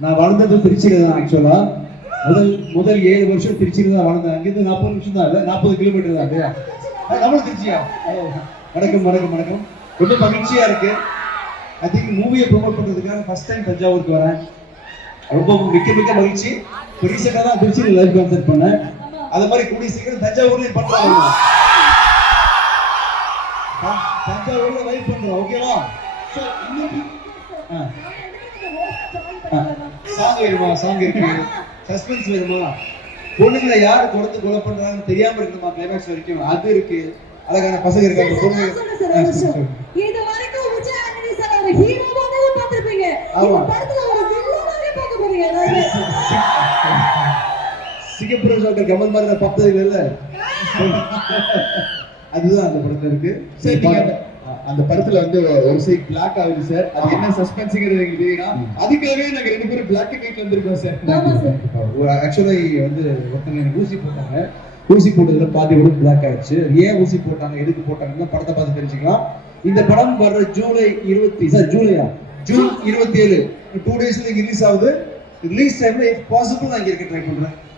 நான் வளர்ந்தது திருச்சியில தான் ஆக்சுவலா முதல் முதல் ஏழு வருஷம் திருச்சியில தான் வளர்ந்தேன். அங்கிருந்து நாற்பது நிமிஷம் தான் இல்லை நாற்பது கிலோமீட்டர் தான் இல்லையா? நம்மளும் திருச்சியா? வணக்கம் வணக்கம் வணக்கம். ரொம்ப மகிழ்ச்சியா இருக்கு. ஐ திங்க் மூவியை ப்ரொமோட் பண்றதுக்காக ஃபர்ஸ்ட் டைம் தஞ்சாவூருக்கு வரேன். ரொம்ப மிக்க மிக்க மகிழ்ச்சி. ரீசெண்டாக தான் திருச்சியில் லைவ் கான்சர்ட் பண்ணேன். அது மாதிரி கூடிய சீக்கிரம் தஞ்சாவூர்லேயும் பண்றாங்க தஞ்சாவூரில் லைவ் பண்ணுறோம் ஓகேவா So, இன்னைக்கு சாங் வேணுமா? சாங் இருக்கு. சஸ்பென்ஸ் வேணுமா? பொண்ணுங்களை யாரு கொடுத்து கொலை பண்றாங்கன்னு தெரியாம இருக்கணுமா கிளைமேக்ஸ் வரைக்கும். அது இருக்கு. அழகான பசங்க இருக்காங்க. பொண்ணு ஆ, சரி, சரி. இது வரைக்கும் விஜய் ஆண்டனி சார் ஒரு ஹீரோவாவே பார்த்திருப்பீங்க. ஆமா. இந்த படத்துல ஒரு வில்லனாவே பார்க்க போறீங்க. அதாவது சிங்கப்பூர் டாக்டர் கமல் மாதிரி பார்த்தது அதுதான் அந்த படத்துல இருக்கு. சரி அந்த படத்துல வந்து ஒரு சைட் பிளாக் ஆகுது சார் அது என்ன சஸ்பென்ஸ்ங்கிறது எனக்கு தெரியும் அதுக்காகவே நாங்க ரெண்டு பேரும் பிளாக் அண்ட் ஒயிட்ல வந்திருக்கோம் சார் ஆக்சுவலி வந்து ஒருத்தங்க எனக்கு ஊசி போட்டாங்க. ஊசி போட்டதுல பாதி உடம்பு பிளாக் ஆயிடுச்சு. ஏன் ஊசி போட்டாங்க எதுக்கு போட்டாங்கன்னு படத்தை பார்த்து தெரிஞ்சுக்கலாம். இந்த படம் வர்ற ஜூலை இருபத்தி சார் ஜூலையா? ஜூன் இருபத்தி ஏழு. டூ டேஸ்ல ரிலீஸ் ஆகுது. ரிலீஸ் டைம்ல பாசிபிள் நான் இங்க இருக்க ட்ரை பண்றேன்.